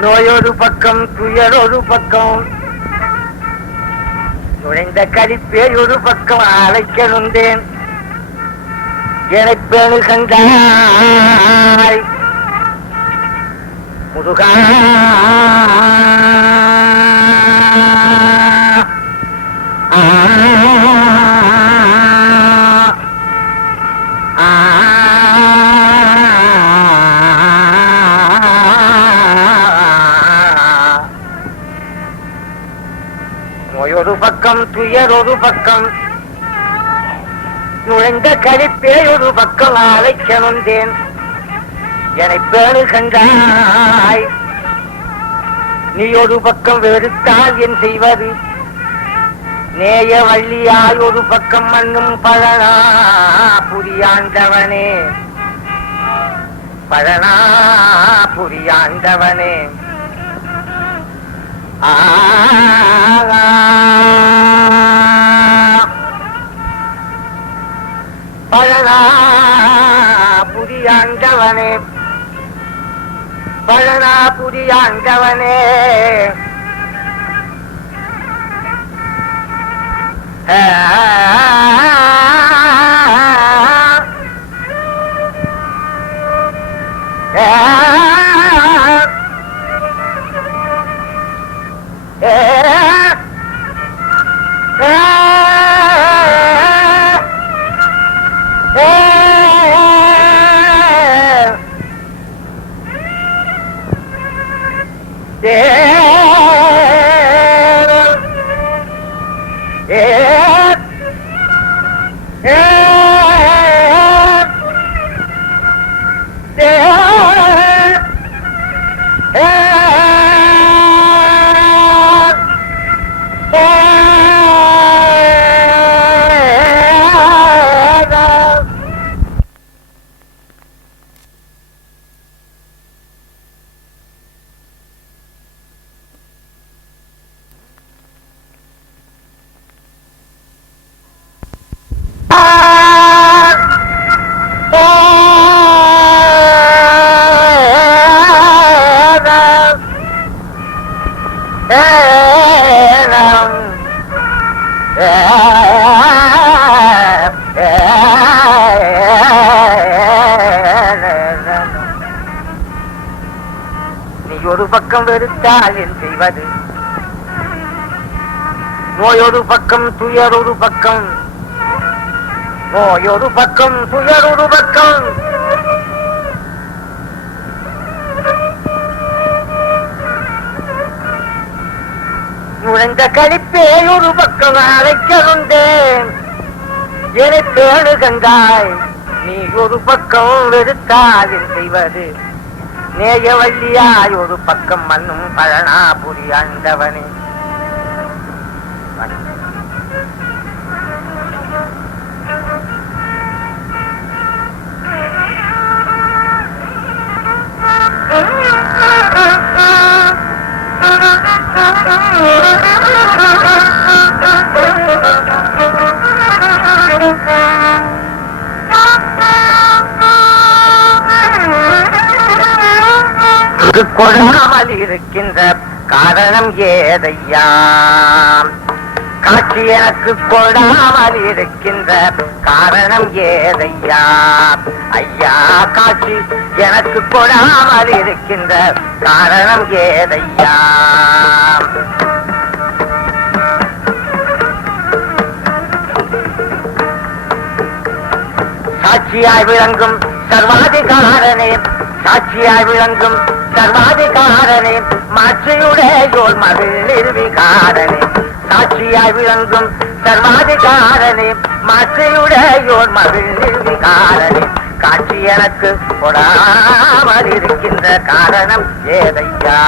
நோயொரு பக்கம் துயரொரு பக்கம் நுழைந்த கழிப்பேய் ஒரு பக்கம் அழைக்க நொந்தேன் எனப்பேணு கண்டாய் முருகா நோயொரு பக்கம் துயரொரு பக்கம் நுழைந்த கழிப்பே ஒரு பக்கம் அழைக்க வந்தேன் எனப்பேணு கண்டாய் நீ ஒரு பக்கம் வெறுத்தால் என் செய்வது நேய வள்ளியாய் ஒரு பக்கம் மண்ணும் பழனா புரியாண்டவனே பழனா புரியாண்டவனே பழனா புரியாண்டவனே பழனா புரியாண்டவனே நீ ஒரு பக்கம் வெறுத்தால் என் செய்வது நோயொரு பக்கம் துயரொரு பக்கம் நோயொரு பக்கம் துயரொரு பக்கம் நுழைந்த கழிப்பே ஒரு பக்கம் அழைக்க வந்தேன் எனப்பேணு கண்டாய் நீ ஒரு பக்கம் வெறுத்தால் என் செய்வது நேய வள்ளியாய் ஒரு பக்கம் மண்ணும் பழனா புரியாண்டவனே கொடாமல் இருக்கின்ற காரணம் ஏதையா காட்சி எனக்கு கொடாமல் இருக்கின்ற காரணம் ஏதையா ஐயா காட்சி எனக்கு கொடாமல் இருக்கின்ற காரணம் ஏதையா சாட்சியாய் விளங்கும் சர்வாதிகாரனே சாட்சியாய் விளங்கும் சர்வாதிகாரனே மாற்றியுடையோர் மகள் நிர்விகாரனே சாட்சியாய் விளங்கும் சர்வாதிகாரனே மாற்றியுடையோர் மகள் நிர்விகாரனே காட்சி எனக்கு கொடாமல் இருக்கின்ற காரணம் ஏதையா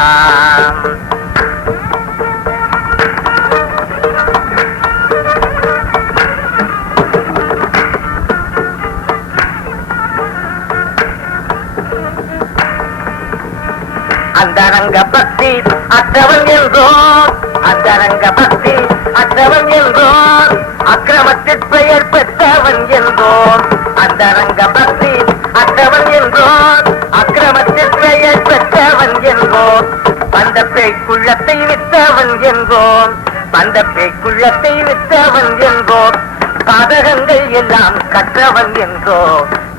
அந்தரங்க பக்தி அற்றவன் என்றோர் அந்தரங்க பக்தி அற்றவன் என்றோர் அக்கிரமத்திற் பெயர் பெற்றவன் என்றோர் அந்தரங்க பக்தி அற்றவன் என்றோர் அக்கிரமத்திற் பெயர் பெற்றவன் என்றோர் அந்த பேய்க்குள்ளத்தை விற்றவன் என்றோ பாதகங்கள் எல்லாம் கற்றவன் என்றோ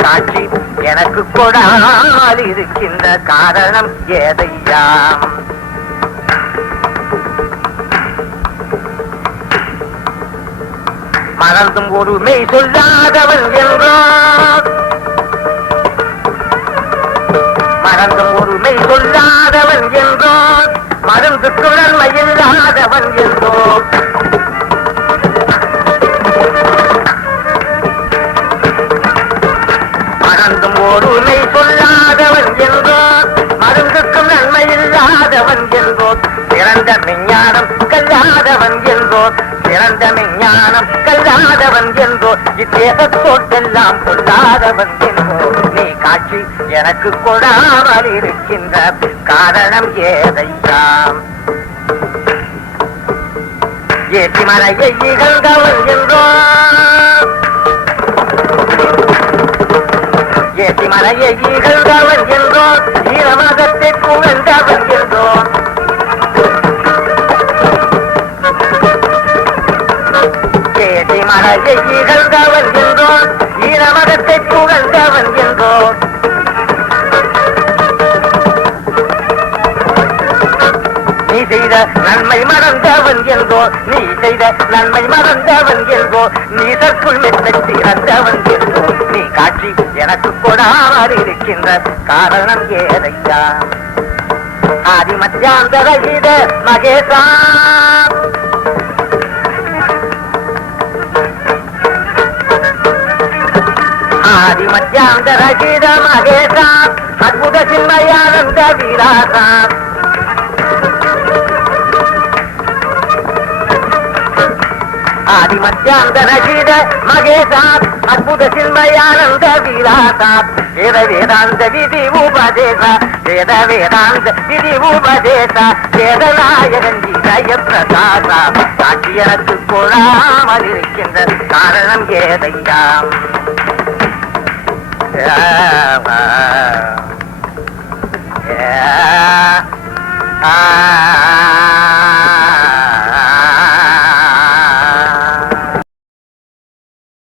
காட்சி எனக்கு கொடாமல் இருக்கின்ற காரணம் ஏதையாம். மறந்தும் ஒரு மெய் சொல்லாதவன் என்றோ மறந்தும் ஒரு மெய் சொல்லாதவன் என்றோ மருந்து குழல்மையில்லாதவன் என்றோ மறந்தும் ஒரு மெய் சொல்லாதவன் என்றோ மருந்துக்கும் நன்மையில்லாதவன் என்றோ பிறந்த விஞ்ஞானம் கல்லாதவன் என்றோ பிறந்த விஞ்ஞானம் கல்லாதவன் என்றோ இத்தேசத்தோட்டெல்லாம் கொள்ளாதவன் என்றோ நீ காட்சி எனக்கு கொடாமல் இருக்கின்ற காரணம் ஏதையாம். ஏற்றி மலையை இகழ்ந்தவன் என்றோ ஏற்றி மலையை இகழ்ந்தவன் என்றோ ஈரமதத்தை புகழ்ந்தவன் என்றோ ஏற்றி மலையை இகழ்ந்தவன் என்றோ ஈரமதத்தை புகழ்ந்தவன் என்றோ நீ செய்த நன்மை மறந்தவன் என்றோ நீ செய்த நன்மை மறந்தவன் என்றோ நீ தற்குள் மெத்தை திறந்தவன் என்றோ நீ காட்சி எனக்கு கொடாமல் இருக்கின்ற காரணம் ஏதையா. ஆதி மத்தியாந்தர கீத மகேசா ஆதி மத்தியாந்தர கீத மகேசா அற்புத சின்மயானந்த விலாசா ஆதி மத்தியாந்தர கீத மகேசா அற்புத சின்மயானந்த விலாசா வேத வேதாந்த விதி உபதேச வேத வேதாந்த விதி உபதேச வேதநாயகன் இதய பிரசாதா காட்சி எனக்கு கொடாமல் இருக்கின்ற காரணம் ஏதையாம்.